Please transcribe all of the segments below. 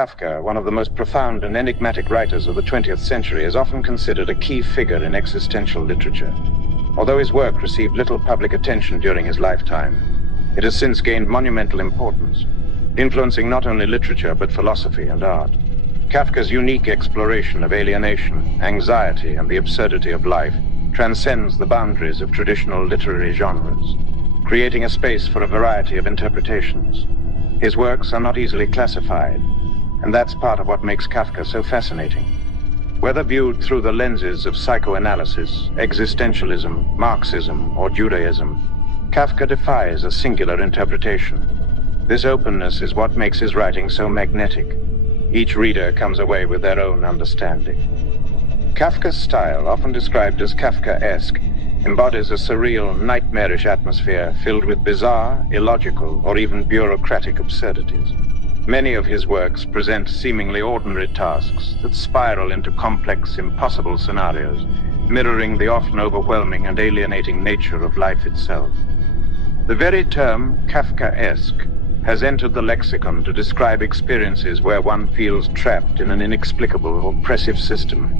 Kafka, one of the most profound and enigmatic writers of the 20th century, is often considered a key figure in existential literature. Although his work received little public attention during his lifetime, it has since gained monumental importance, influencing not only literature but philosophy and art. Kafka's unique exploration of alienation, anxiety, and the absurdity of life transcends the boundaries of traditional literary genres, creating a space for a variety of interpretations. His works are not easily classified, and that's part of what makes Kafka so fascinating. Whether viewed through the lenses of psychoanalysis, existentialism, Marxism, or Judaism, Kafka defies a singular interpretation. This openness is what makes his writing so magnetic. Each reader comes away with their own understanding. Kafka's style, often described as Kafkaesque, embodies a surreal, nightmarish atmosphere filled with bizarre, illogical, or even bureaucratic absurdities. Many of his works present seemingly ordinary tasks that spiral into complex, impossible scenarios, mirroring the often overwhelming and alienating nature of life itself. The very term Kafkaesque has entered the lexicon to describe experiences where one feels trapped in an inexplicable, oppressive system,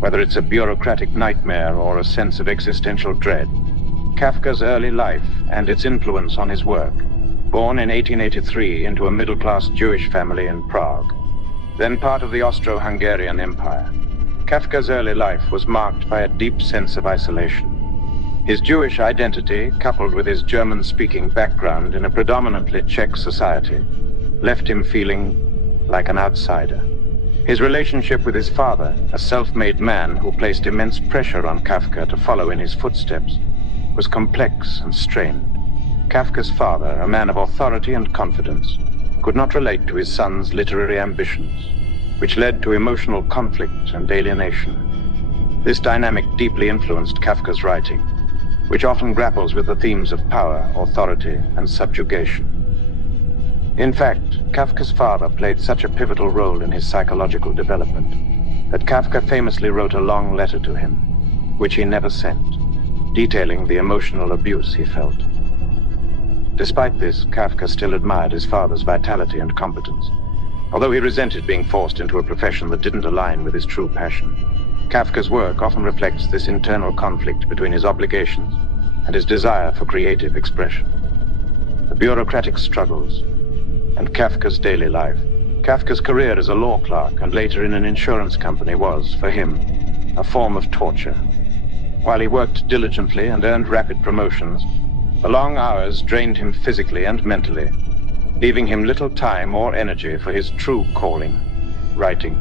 whether it's a bureaucratic nightmare or a sense of existential dread. Kafka's early life and its influence on his work. Born in 1883 into a middle-class Jewish family in Prague, then part of the Austro-Hungarian Empire, Kafka's early life was marked by a deep sense of isolation. His Jewish identity, coupled with his German-speaking background in a predominantly Czech society, left him feeling like an outsider. His relationship with his father, a self-made man who placed immense pressure on Kafka to follow in his footsteps, was complex and strained. Kafka's father, a man of authority and confidence, could not relate to his son's literary ambitions, which led to emotional conflict and alienation. This dynamic deeply influenced Kafka's writing, which often grapples with the themes of power, authority, and subjugation. In fact, Kafka's father played such a pivotal role in his psychological development that Kafka famously wrote a long letter to him, which he never sent, detailing the emotional abuse he felt. Despite this, Kafka still admired his father's vitality and competence. Although he resented being forced into a profession that didn't align with his true passion, Kafka's work often reflects this internal conflict between his obligations and his desire for creative expression. The bureaucratic struggles and Kafka's daily life. Kafka's career as a law clerk and later in an insurance company was, for him, a form of torture. While he worked diligently and earned rapid promotions, the long hours drained him physically and mentally, leaving him little time or energy for his true calling, writing.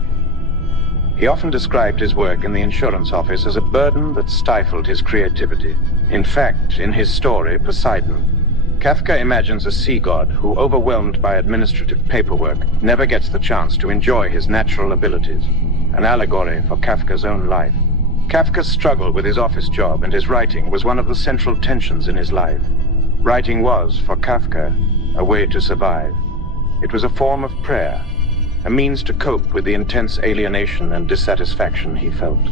He often described his work in the insurance office as a burden that stifled his creativity. In fact, in his story, Poseidon, Kafka imagines a sea god who, overwhelmed by administrative paperwork, never gets the chance to enjoy his natural abilities, an allegory for Kafka's own life. Kafka's struggle with his office job and his writing was one of the central tensions in his life. Writing was, for Kafka, a way to survive. It was a form of prayer, a means to cope with the intense alienation and dissatisfaction he felt.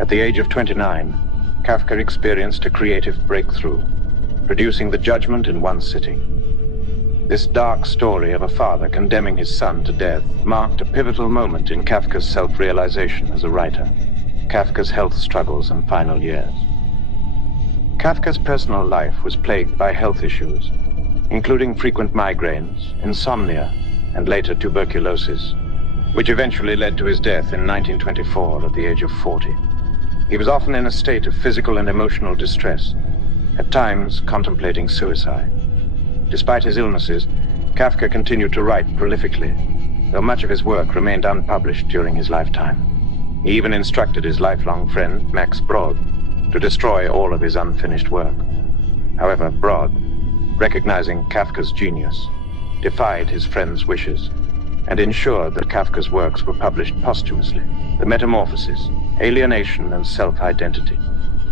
At the age of 29, Kafka experienced a creative breakthrough, producing The Judgment in one sitting. This dark story of a father condemning his son to death marked a pivotal moment in Kafka's self-realization as a writer, Kafka's health struggles and final years. Kafka's personal life was plagued by health issues, including frequent migraines, insomnia, and later tuberculosis, which eventually led to his death in 1924 at the age of 40. He was often in a state of physical and emotional distress, at times contemplating suicide. Despite his illnesses, Kafka continued to write prolifically, though much of his work remained unpublished during his lifetime. He even instructed his lifelong friend, Max Brod, to destroy all of his unfinished work. However, Brod, recognizing Kafka's genius, defied his friend's wishes and ensured that Kafka's works were published posthumously. The Metamorphosis, Alienation and Self-Identity.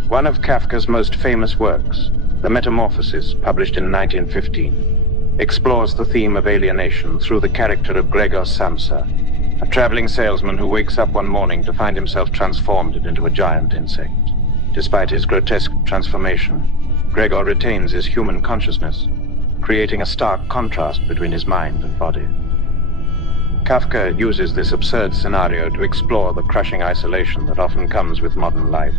One of Kafka's most famous works, The Metamorphosis, published in 1915, explores the theme of alienation through the character of Gregor Samsa, a traveling salesman who wakes up one morning to find himself transformed into a giant insect. Despite his grotesque transformation, Gregor retains his human consciousness, creating a stark contrast between his mind and body. Kafka uses this absurd scenario to explore the crushing isolation that often comes with modern life,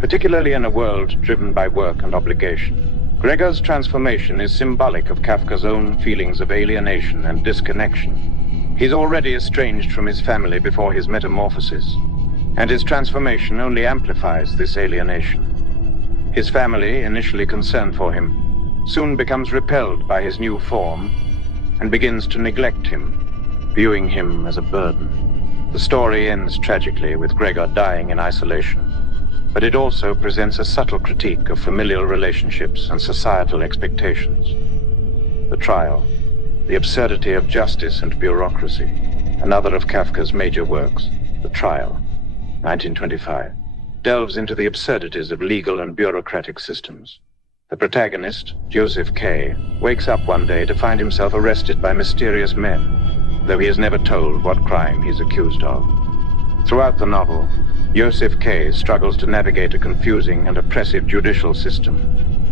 particularly in a world driven by work and obligation. Gregor's transformation is symbolic of Kafka's own feelings of alienation and disconnection. He's already estranged from his family before his metamorphosis, and his transformation only amplifies this alienation. His family, initially concerned for him, soon becomes repelled by his new form and begins to neglect him, viewing him as a burden. The story ends tragically with Gregor dying in isolation, but it also presents a subtle critique of familial relationships and societal expectations. The Trial, the absurdity of justice and bureaucracy, another of Kafka's major works. The Trial, 1925, delves into the absurdities of legal and bureaucratic systems. The protagonist, Joseph K., wakes up one day to find himself arrested by mysterious men, though he is never told what crime he's accused of. Throughout the novel, Joseph K. struggles to navigate a confusing and oppressive judicial system,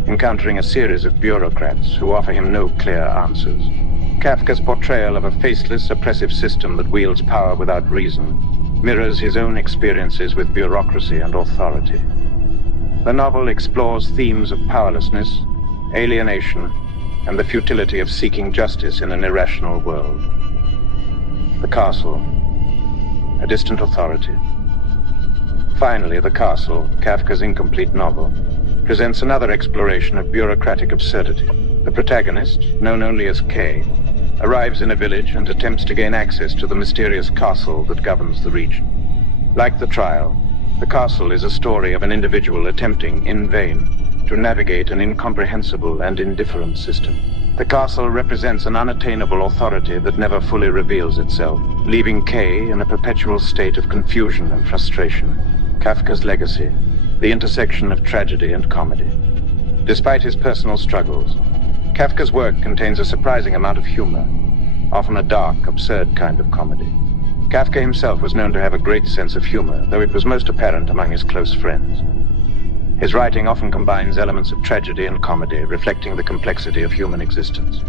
encountering a series of bureaucrats who offer him no clear answers. Kafka's portrayal of a faceless, oppressive system that wields power without reason mirrors his own experiences with bureaucracy and authority. The novel explores themes of powerlessness, alienation, and the futility of seeking justice in an irrational world. The Castle, a distant authority. Finally, The Castle, Kafka's incomplete novel, presents another exploration of bureaucratic absurdity. The protagonist, known only as K, arrives in a village and attempts to gain access to the mysterious castle that governs the region. Like The Trial, The Castle is a story of an individual attempting, in vain, to navigate an incomprehensible and indifferent system. The castle represents an unattainable authority that never fully reveals itself, leaving K in a perpetual state of confusion and frustration. Kafka's legacy, the intersection of tragedy and comedy. Despite his personal struggles, Kafka's work contains a surprising amount of humor, often a dark, absurd kind of comedy. Kafka himself was known to have a great sense of humor, though it was most apparent among his close friends. His writing often combines elements of tragedy and comedy, reflecting the complexity of human existence.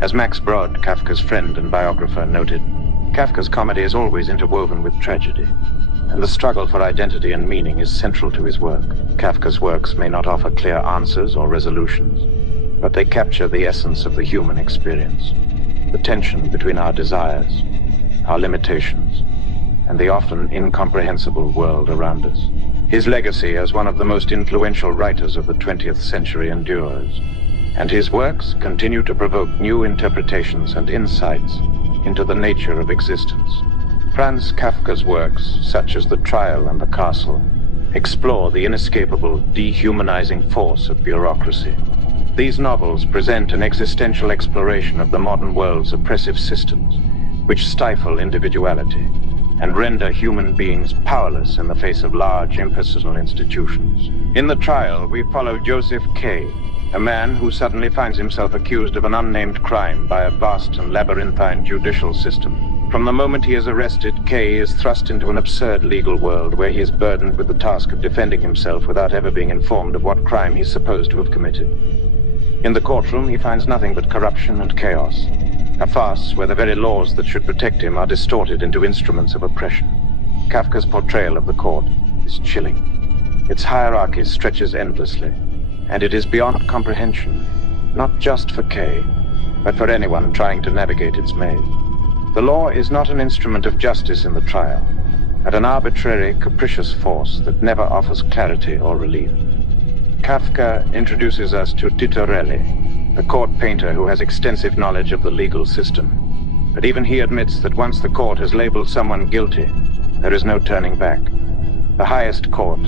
As Max Brod, Kafka's friend and biographer, noted, Kafka's comedy is always interwoven with tragedy, and the struggle for identity and meaning is central to his work. Kafka's works may not offer clear answers or resolutions, but they capture the essence of the human experience, the tension between our desires, our limitations, and the often incomprehensible world around us. His legacy as one of the most influential writers of the 20th century endures, and his works continue to provoke new interpretations and insights into the nature of existence. Franz Kafka's works, such as The Trial and The Castle, explore the inescapable, dehumanizing force of bureaucracy. These novels present an existential exploration of the modern world's oppressive systems, which stifle individuality and render human beings powerless in the face of large impersonal institutions. In The Trial, we follow Joseph K., a man who suddenly finds himself accused of an unnamed crime by a vast and labyrinthine judicial system. From the moment he is arrested, K is thrust into an absurd legal world where he is burdened with the task of defending himself without ever being informed of what crime he's supposed to have committed. In the courtroom, he finds nothing but corruption and chaos, a farce where the very laws that should protect him are distorted into instruments of oppression. Kafka's portrayal of the court is chilling. Its hierarchy stretches endlessly, and it is beyond comprehension, not just for K, but for anyone trying to navigate its maze. The law is not an instrument of justice in The Trial, but an arbitrary, capricious force that never offers clarity or relief. Kafka introduces us to Titorelli, a court painter who has extensive knowledge of the legal system. But even he admits that once the court has labeled someone guilty, there is no turning back. The highest court,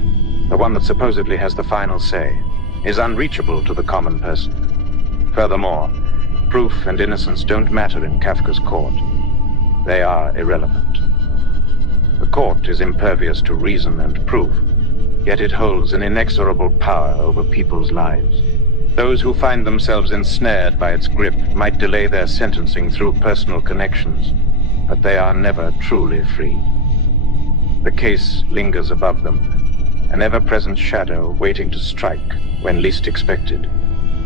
the one that supposedly has the final say, is unreachable to the common person. Furthermore, proof and innocence don't matter in Kafka's court. They are irrelevant. The court is impervious to reason and proof, yet it holds an inexorable power over people's lives. Those who find themselves ensnared by its grip might delay their sentencing through personal connections, but they are never truly free. The case lingers above them, an ever-present shadow waiting to strike when least expected.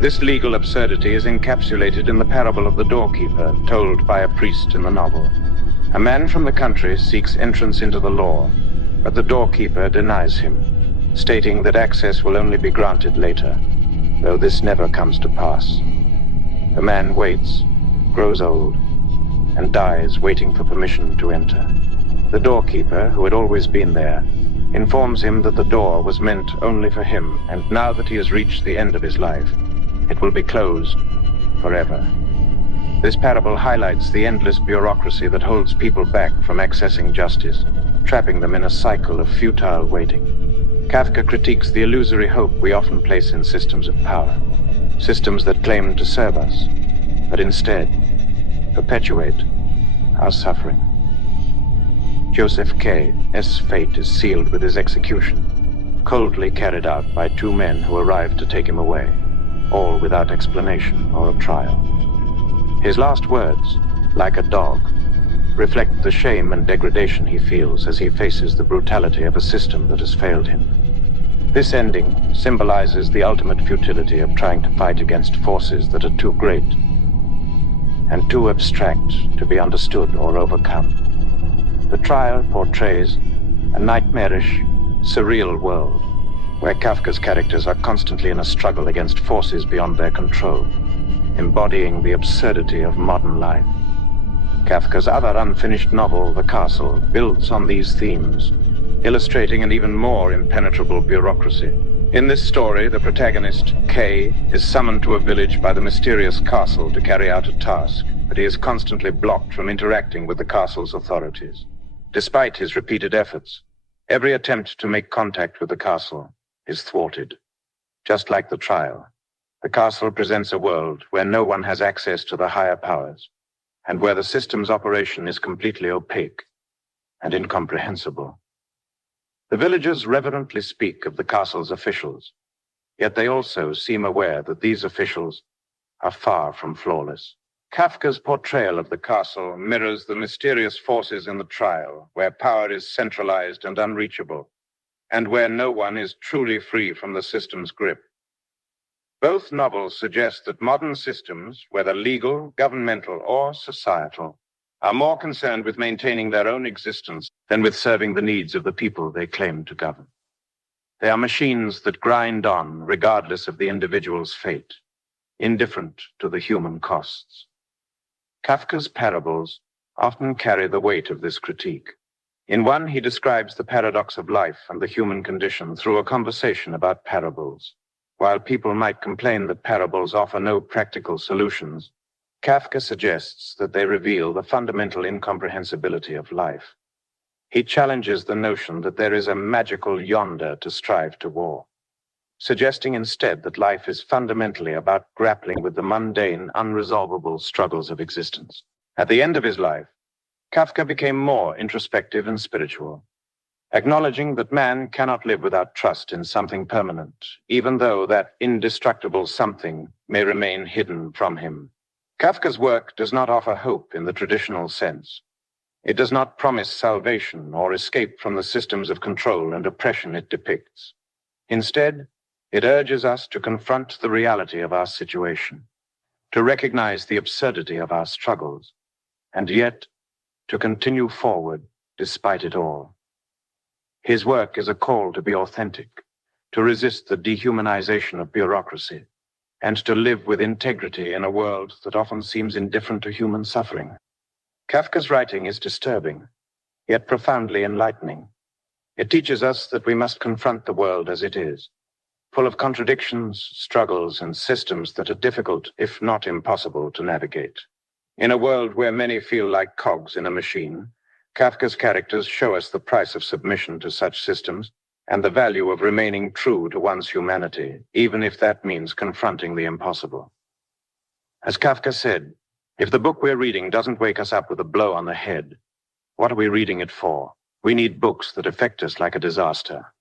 This legal absurdity is encapsulated in the parable of the doorkeeper, told by a priest in the novel. A man from the country seeks entrance into the law, but the doorkeeper denies him, stating that access will only be granted later, though this never comes to pass. The man waits, grows old, and dies waiting for permission to enter. The doorkeeper, who had always been there, informs him that the door was meant only for him, and now that he has reached the end of his life, it will be closed forever. This parable highlights the endless bureaucracy that holds people back from accessing justice, trapping them in a cycle of futile waiting. Kafka critiques the illusory hope we often place in systems of power, systems that claim to serve us, but instead perpetuate our suffering. Joseph K.'s fate is sealed with his execution, coldly carried out by two men who arrived to take him away, all without explanation or a trial. His last words, like a dog, reflect the shame and degradation he feels as he faces the brutality of a system that has failed him. This ending symbolizes the ultimate futility of trying to fight against forces that are too great and too abstract to be understood or overcome. The trial portrays a nightmarish, surreal world where Kafka's characters are constantly in a struggle against forces beyond their control, embodying the absurdity of modern life. Kafka's other unfinished novel, The Castle, builds on these themes, illustrating an even more impenetrable bureaucracy. In this story, the protagonist, K, is summoned to a village by the mysterious castle to carry out a task, but he is constantly blocked from interacting with the castle's authorities. Despite his repeated efforts, every attempt to make contact with the castle is thwarted. Just like the trial, the castle presents a world where no one has access to the higher powers, and where the system's operation is completely opaque and incomprehensible. The villagers reverently speak of the castle's officials, yet they also seem aware that these officials are far from flawless. Kafka's portrayal of the castle mirrors the mysterious forces in the trial, where power is centralized and unreachable, and where no one is truly free from the system's grip. Both novels suggest that modern systems, whether legal, governmental, or societal, are more concerned with maintaining their own existence than with serving the needs of the people they claim to govern. They are machines that grind on regardless of the individual's fate, indifferent to the human costs. Kafka's parables often carry the weight of this critique. In one, he describes the paradox of life and the human condition through a conversation about parables. While people might complain that parables offer no practical solutions, Kafka suggests that they reveal the fundamental incomprehensibility of life. He challenges the notion that there is a magical yonder to strive toward, suggesting instead that life is fundamentally about grappling with the mundane, unresolvable struggles of existence. At the end of his life, Kafka became more introspective and spiritual, acknowledging that man cannot live without trust in something permanent, even though that indestructible something may remain hidden from him. Kafka's work does not offer hope in the traditional sense. It does not promise salvation or escape from the systems of control and oppression it depicts. Instead, it urges us to confront the reality of our situation, to recognize the absurdity of our struggles, and yet to continue forward despite it all. His work is a call to be authentic, to resist the dehumanization of bureaucracy, and to live with integrity in a world that often seems indifferent to human suffering. Kafka's writing is disturbing, yet profoundly enlightening. It teaches us that we must confront the world as it is, full of contradictions, struggles, and systems that are difficult, if not impossible, to navigate. In a world where many feel like cogs in a machine, Kafka's characters show us the price of submission to such systems and the value of remaining true to one's humanity, even if that means confronting the impossible. As Kafka said, if the book we're reading doesn't wake us up with a blow on the head, what are we reading it for? We need books that affect us like a disaster,